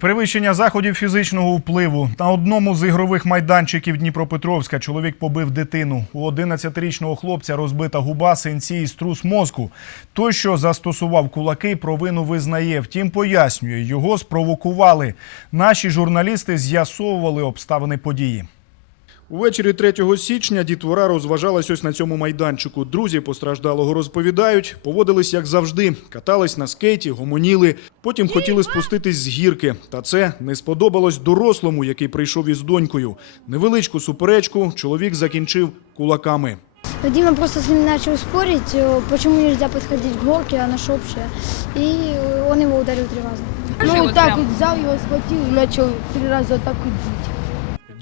Перевищення заходів фізичного впливу на одному з ігрових майданчиків Дніпропетровська чоловік побив дитину. У 11-річного хлопця розбита губа, синці і струс мозку. Той, що застосував кулаки, провину визнає. Втім, пояснює, його спровокували. Наші журналісти з'ясовували обставини події. Увечері 3 січня дітвора розважалась ось на цьому майданчику. Друзі постраждалого розповідають, поводились як завжди, катались на скейті, гомоніли. Потім хотіли спуститись з гірки. Та це не сподобалось дорослому, який прийшов із донькою. Невеличку суперечку чоловік закінчив кулаками. Дима просто с ним начал спорить, почему нельзя подходить к горке, она ж общая. И он его ударил три раза. Ну, вот так вот взял его, схватил и начал три раза вот так бить.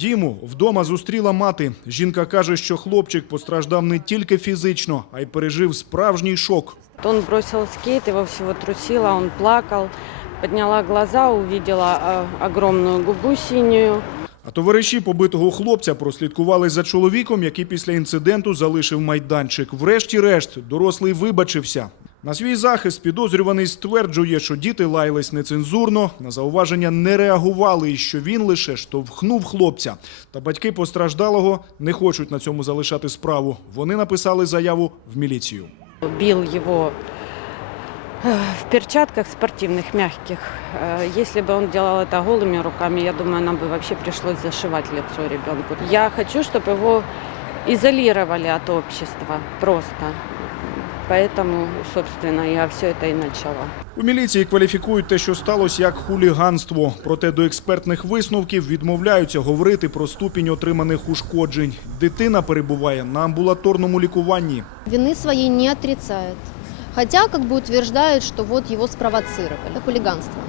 Діму вдома зустріла мати. Жінка каже, що хлопчик постраждав не тільки фізично, а й пережив справжній шок. Он бросил скейт, его всего трусило, он плакал. Подняла глаза, увидела огромную губу синюю. А товариші побитого хлопця прослідкували за чоловіком, який після інциденту залишив майданчик. Врешті-решт, дорослий вибачився. На свій захист підозрюваний стверджує, що діти лаялись нецензурно, на зауваження не реагували і що він лише штовхнув хлопця. Та батьки постраждалого не хочуть на цьому залишати справу. Вони написали заяву в міліцію. Бил его э, в перчатках спортивных, мягких. Э, Если бы он делал это голыми руками, я думаю, нам бы вообще пришлось зашивать лицо ребенку. Я хочу, чтобы его изолировали от общества просто. Поэтому, собственно, я все это и начала. У міліції кваліфікують те, що сталося, як хуліганство. Проте до експертних висновків відмовляються говорити про ступінь отриманих ушкоджень. Дитина перебуває на амбулаторному лікуванні. Вины своей не отрицает. Хотя как бы утверждают, что вот его спровоцировали. Это хулиганство.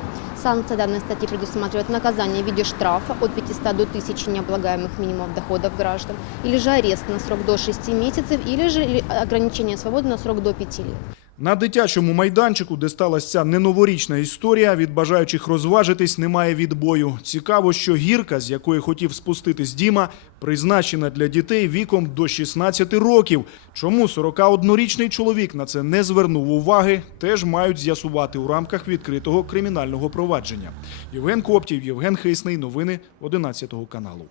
Санкция данной статьи предусматривает наказание в виде штрафа от 500 до 1000 необлагаемых минимумов доходов граждан, или же арест на срок до 6 месяцев, или же ограничение свободы на срок до 5 лет. На дитячому майданчику, де сталася ця неноворічна історія, від бажаючих розважитись немає відбою. Цікаво, що гірка, з якої хотів спуститись Діма, призначена для дітей віком до 16 років. Чому 41-річний чоловік на це не звернув уваги, теж мають з'ясувати у рамках відкритого кримінального провадження. Євген Коптів, Євген Хисний. Новини 11 каналу.